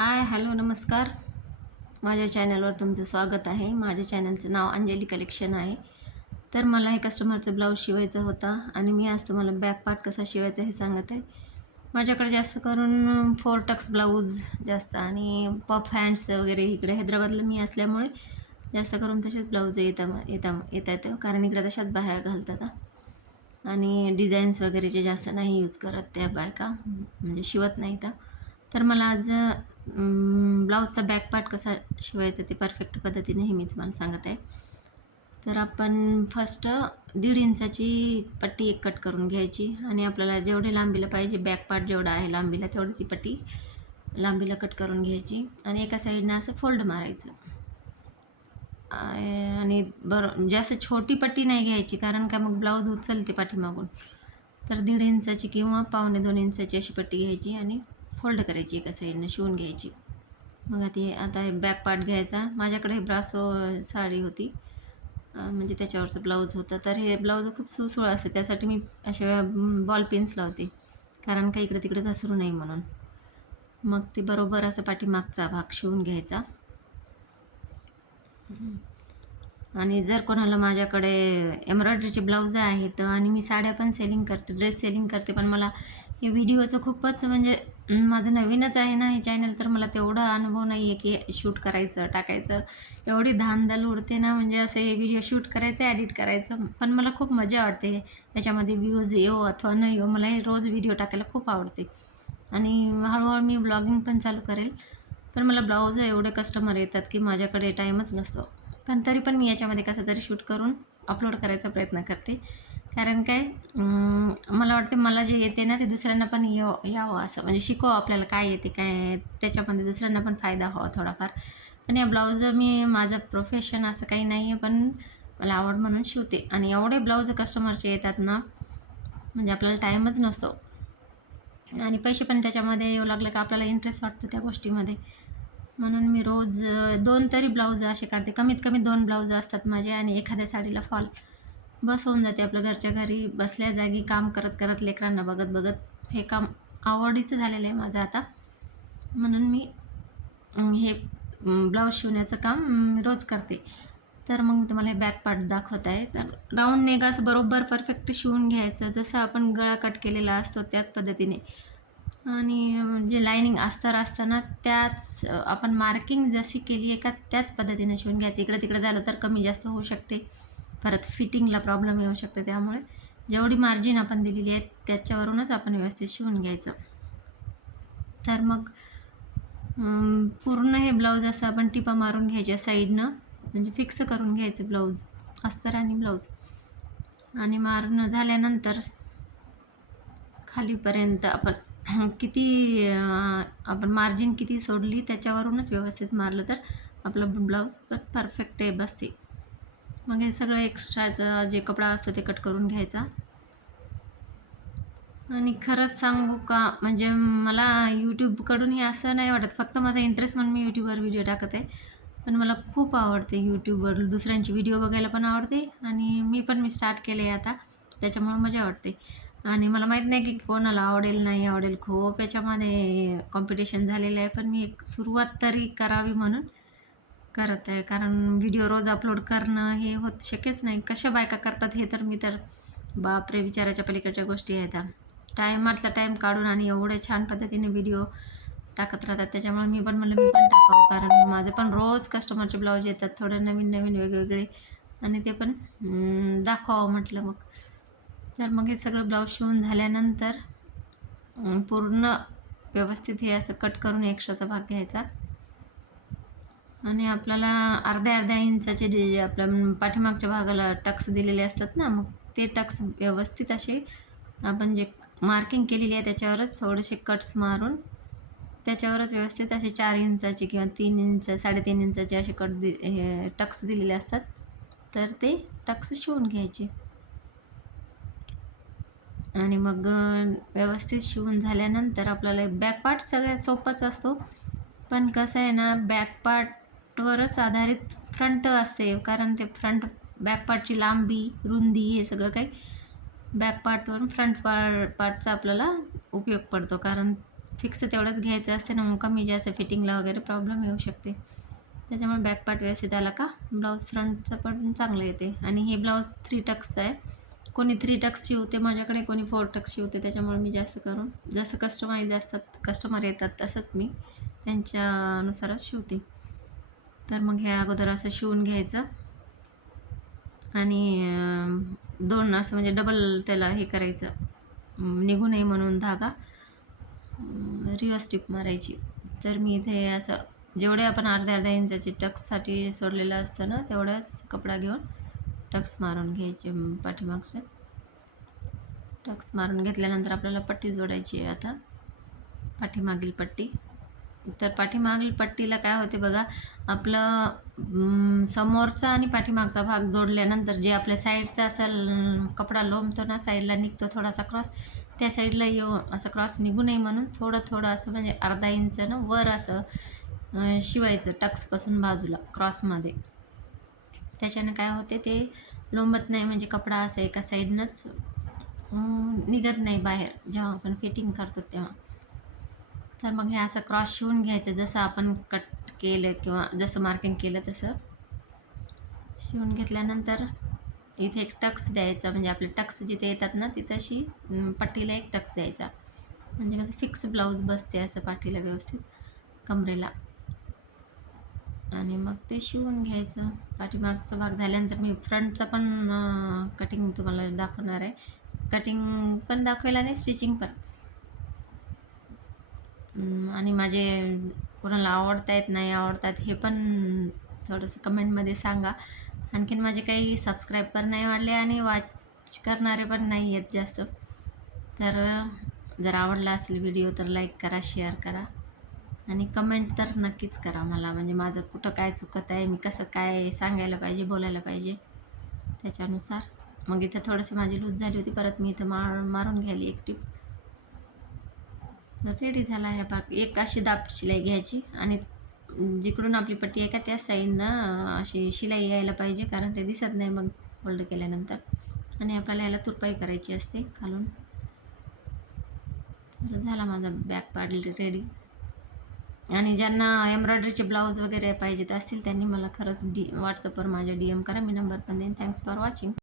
हाय, hello, नमस्कार. माझ्या चॅनलवर तुमचं स्वागत आहे. माझ्या चॅनलचं नाव अंजली कलेक्शन आहे. तर मला हे कस्टमरचं ब्लाऊज शिवायचा होता आणि मी आज तुम्हाला बॅक पार्ट कसा शिवायचा हे सांगत आहे. माझ्याकडे जास्त करून 4 टक्स ब्लाऊज जास्त आणि पफ हँड्स वगैरे इकडे हैदराबादला मी असल्यामुळे जास्त करून तसेच ब्लाऊज येतात कारण इकडे तशाच बाह्या घालतात आणि डिझाईन्स वगैरेचे जास्त नाही यूज करत त्या बायका, म्हणजे शिवत नाही तर मला आज ब्लाऊजचा बॅक पार्ट कसा शिवायचा ते परफेक्ट पद्धतीने हे मी तुम्हाला सांगत आहे. तर आपण फर्स्ट 1.5 इंचाची पट्टी एक कट करून घ्यायची आणि आपल्याला जेवढी लांबीला पाहिजे बॅक पार्ट जेवढा आहे लांबीला तेवढी ती पट्टी लांबीला कट करून घ्यायची आणि एका साईडनं असं फोल्ड मारायचं. आणि जास्त छोटी पट्टी नाही घ्यायची कारण का मग ब्लाऊज उचलते पाठीमागून. तर 1.5 इंचाची किंवा 1.25 इंचाची अशी पट्टी घ्यायची आणि फोल्ड करायची, एका साईडनं शिवून घ्यायची. मग आता हे बॅक पार्ट घ्यायचा. माझ्याकडे ब्रासो साडी होती, म्हणजे त्याच्यावरचं ब्लाऊज होतं. तर हे ब्लाऊज खूप सुळसुळ असते, त्यासाठी मी अशा बॉल पिन्स लावते कारण का इकडे तिकडे घसरू नये म्हणून. मग ते बरोबर असं पाठीमागचा भाग शिवून घ्यायचा. आणि जर कोणाला माझ्याकडे एम्ब्रॉयडरीचे ब्लाऊज आहेत आणि मी साड्या पण सेलिंग करते, ड्रेस सेलिंग करते, पण मला हे व्हिडिओचं खूपच म्हणजे माझं नवीनच आहे ना हे चॅनल, तर मला तेवढा अनुभव नाही आहे की शूट करायचं टाकायचं. एवढी धांदल उडते ना, म्हणजे असे व्हिडिओ शूट करायचं एडिट करायचं. पण मला खूप मजा वाटते याच्यामध्ये, व्ह्यूज येवो अथवा न येवो, मला हे रोज व्हिडिओ टाकायला खूप आवडते आणि हळूहळू मी ब्लॉगिंग पण चालू करेल. पण मला ब्लाऊज एवढे कस्टमर येतात की माझ्याकडे टाईमच नसतो. पण तरी पण मी याच्यामध्ये कसं तरी शूट करून अपलोड करायचा प्रयत्न करते. कारण काय, मला वाटते मला जे येते ना ते दुसऱ्यांना पण यावं असं, म्हणजे शिकवा आपल्याला काय येते काय, त्याच्यामध्ये दुसऱ्यांना पण फायदा व्हावा थोडाफार. पण या ब्लाऊज मी माझं प्रोफेशन असं काही नाही आहे, पण मला आवड म्हणून शिवते. आणि एवढे ब्लाऊज कस्टमरचे येतात ना, म्हणजे आपल्याला टाईमच नसतो आणि पैसे पण त्याच्यामध्ये येऊ लागलं का आपल्याला इंटरेस्ट वाटतो त्या गोष्टीमध्ये. म्हणून मी रोज 2 तरी ब्लाऊज असे काढते. कमीत कमी 2 ब्लाऊज असतात माझे आणि एखाद्या साडीला फॉल. बस होऊन जाते आपलं घरच्या घरी बसल्या जागी काम करत करत, लेकरांना बघत बघत. हे काम आवडीचं झालेलं आहे माझं आता, म्हणून मी हे ब्लाऊज शिवण्याचं काम रोज करते. तर मग तुम्हाला हे बॅक पार्ट दाखवत आहे. तर राऊंड नेक असं बरोबर परफेक्ट शिवून घ्यायचं, जसं आपण गळा कट केलेला असतो त्याच पद्धतीने. आणि जे लायनिंग अस्तर असतं ना, त्याच आपण मार्किंग जशी केली आहे का त्याच पद्धतीने शिवून घ्यायचं. इकडं तिकडं झालं तर कमी जास्त होऊ शकते, परत फिटिंगला प्रॉब्लेम येऊ शकते. त्यामुळे जेवढी मार्जिन आपण दिलेली आहे त्याच्यावरूनच आपण व्यवस्थित शिवून घ्यायचं. तर मग पूर्ण हे ब्लाऊज असं आपण टिपा मारून घ्यायच्या साईडनं, म्हणजे फिक्स करून घ्यायचं ब्लाऊज, अस्तर आणि ब्लाऊज. आणि मारून झाल्यानंतर खालीपर्यंत आपण किती आपण मार्जिन किती सोडली त्याच्यावरूनच व्यवस्थित मारलं तर आपलं ब्लाऊज पण परफेक्ट आहे बसते. मग हे सगळं एक्स्ट्राचं जे कपडा असतं ते कट करून घ्यायचा. आणि खरंच सांगू का, म्हणजे मला यूट्यूबकडून हे असं नाही वाटत, फक्त माझा इंटरेस्ट म्हणून मी यूट्यूबवर व्हिडिओ टाकत आहे. पण मला खूप आवडते यूट्यूबवर दुसऱ्यांची व्हिडिओ बघायला पण आवडते आणि मी स्टार्ट केले आहे आता, त्याच्यामुळं मजा वाटते. आणि मला माहीत नाही की कोणाला आवडेल नाही आवडेल, खूप याच्यामध्ये कॉम्पिटिशन झालेलं आहे. पण मी एक सुरुवात तरी करावी म्हणून करत आहे, कारण व्हिडिओ रोज अपलोड करणं हे होत शक्यच नाही. कशा बायका करतात हे तर मी तर बापरे, विचाराच्या पलीकडच्या गोष्टी आहेत. टाईमातला टाईम काढून आणि एवढे छान पद्धतीने व्हिडिओ टाकत राहतात. त्याच्यामुळे मी पण टाकावं, कारण माझं पण रोज कस्टमरचे ब्लाऊज येतात, थोडे नवीन नवीन वेगवेगळे, आणि ते पण दाखवावं म्हटलं. मग हे सगळं ब्लाऊज शिवून झाल्यानंतर पूर्ण व्यवस्थित हे असं कट करून एक्स्ट्राचा भाग घ्यायचा आणि आपल्याला अर्ध्या अर्ध्या इंचाचे जे आपल्या पाठीमागच्या भागाला टक्स दिलेले असतात ना, मग ते टक्स व्यवस्थित असे आपण जे मार्किंग केलेली आहे त्याच्यावरच थोडेसे कट्स मारून त्याच्यावरच व्यवस्थित असे 4 इंचाचे किंवा 3 इंच 3.5 इंचाचे असे हे टक्स दिलेले असतात, तर ते टक्स शिवून घ्यायचे. आणि मग व्यवस्थित शिवून झाल्यानंतर आपल्याला बॅक पार्ट सगळ्यात सोपंच असतो, पण कसं आहे ना, बॅक पार्टवरच आधारित फ्रंट असते, कारण ते बॅक पार्टची लांबी रुंदी हे सगळं काही बॅक पार्टवरून फ्रंट पार्टचा आपल्याला उपयोग पडतो. कारण फिक्स तेवढंच घ्यायचं असते ना, मग कमी जास्त फिटिंगला वगैरे प्रॉब्लेम येऊ शकते. त्याच्यामुळे बॅक पार्ट व्यवस्थित आला का ब्लाऊज फ्रंटचं पण चांगलं येते. आणि हे ब्लाऊज 3 टक्सचं आहे. कोणी 3 टक्स शिवते माझ्याकडे, कोणी 4 टक्स शिवते. त्याच्यामुळे मी जास्त करून जसं कस्टमर येतात तसंच मी त्यांच्यानुसारच शिवते. तर मग हे अगोदर असं शिवून घ्यायचं आणि 2 असं म्हणजे डबल त्याला हे करायचं, निघू नये म्हणून धागा रिवर्स टिप मारायची. तर मी इथे असं जेवढे आपण अर्ध्या इंचाचे टक्ससाठी सोडलेलं असतं ना, तेवढाच कपडा घेऊन टक्स मारून घ्यायचे. पाठीमागचे टक्स मारून घेतल्यानंतर आपल्याला पट्टी जोडायची आहे. आता पाठीमागील पट्टी. तर पाठीमागील पट्टीला काय होते बघा, आपलं समोरचा आणि पाठीमागचा भाग जोडल्यानंतर जे आपल्या साईडचा असं कपडा लोंबतो ना, साईडला निघतो थोडासा क्रॉस, त्या साईडला असं क्रॉस निघू नये म्हणून थोडं असं म्हणजे अर्धा इंच ना वर असं शिवायचं टक्सपासून बाजूला क्रॉसमध्ये. त्याच्याने काय होते, ते लोंबत नाही, म्हणजे कपडा असं एका साईडनंच निघत नाही बाहेर जेव्हा आपण फिटिंग करतो तेव्हा. तर मग हे असं क्रॉस शिवून घ्यायचं, जसं आपण कट केलं किंवा जसं मार्किंग केलं तसं शिवून घेतल्यानंतर इथे एक टक्स द्यायचा, म्हणजे आपले टक्स जिथे येतात ना तिथं अशी पट्टीला एक टक्स द्यायचा, म्हणजे कसं फिक्स ब्लाऊज बसते असं पाठीला व्यवस्थित कमरेला. आणि मग ते शिवून घ्यायचं. पाठीमागचा भाग झाल्यानंतर मी फ्रंटचा पण कटिंग तुम्हाला दाखवणार आहे. कटिंग पण दाखवेल आणि स्टिचिंग पण. आणि माझे कोणाला आवडतायत नाही आवडतात हे पण थोडंसं कमेंटमध्ये सांगा. आणखीन माझे काही सबस्क्राईबर नाही वाढले आणि वॉच करणारे पण नाही आहेत जास्त. तर जर आवडला असेल व्हिडिओ तर लाईक करा, शेअर करा आणि कमेंट तर नक्कीच करा मला, म्हणजे माझं कुठं काय चुकत आहे, मी कसं काय सांगायला पाहिजे, बोलायला पाहिजे त्याच्यानुसार. मग इथं थोडंसं माझी लूज झाली होती, परत मी इथं मारून घ्यायली एक टिप. तर रेडी झाला आहे भाग. एक अशी दाब शिलाई घ्यायची आणि जिकडून आपली पट्टी आहे का त्या साईडनं अशी शिलाई यायला पाहिजे, कारण ते दिसत नाही मग फोल्ड केल्यानंतर. आणि आपल्याला याला तुरपाई करायची असते खालून. तर झाला माझा बॅक पार्ट रेडी. आणि ज्यांना एम्ब्रॉयडरीचे ब्लाऊज वगैरे पाहिजेत असतील त्यांनी मला खरंच व्हॉट्सअपवर माझ्या DM करा, मी नंबर पण देईन. Thanks for watching.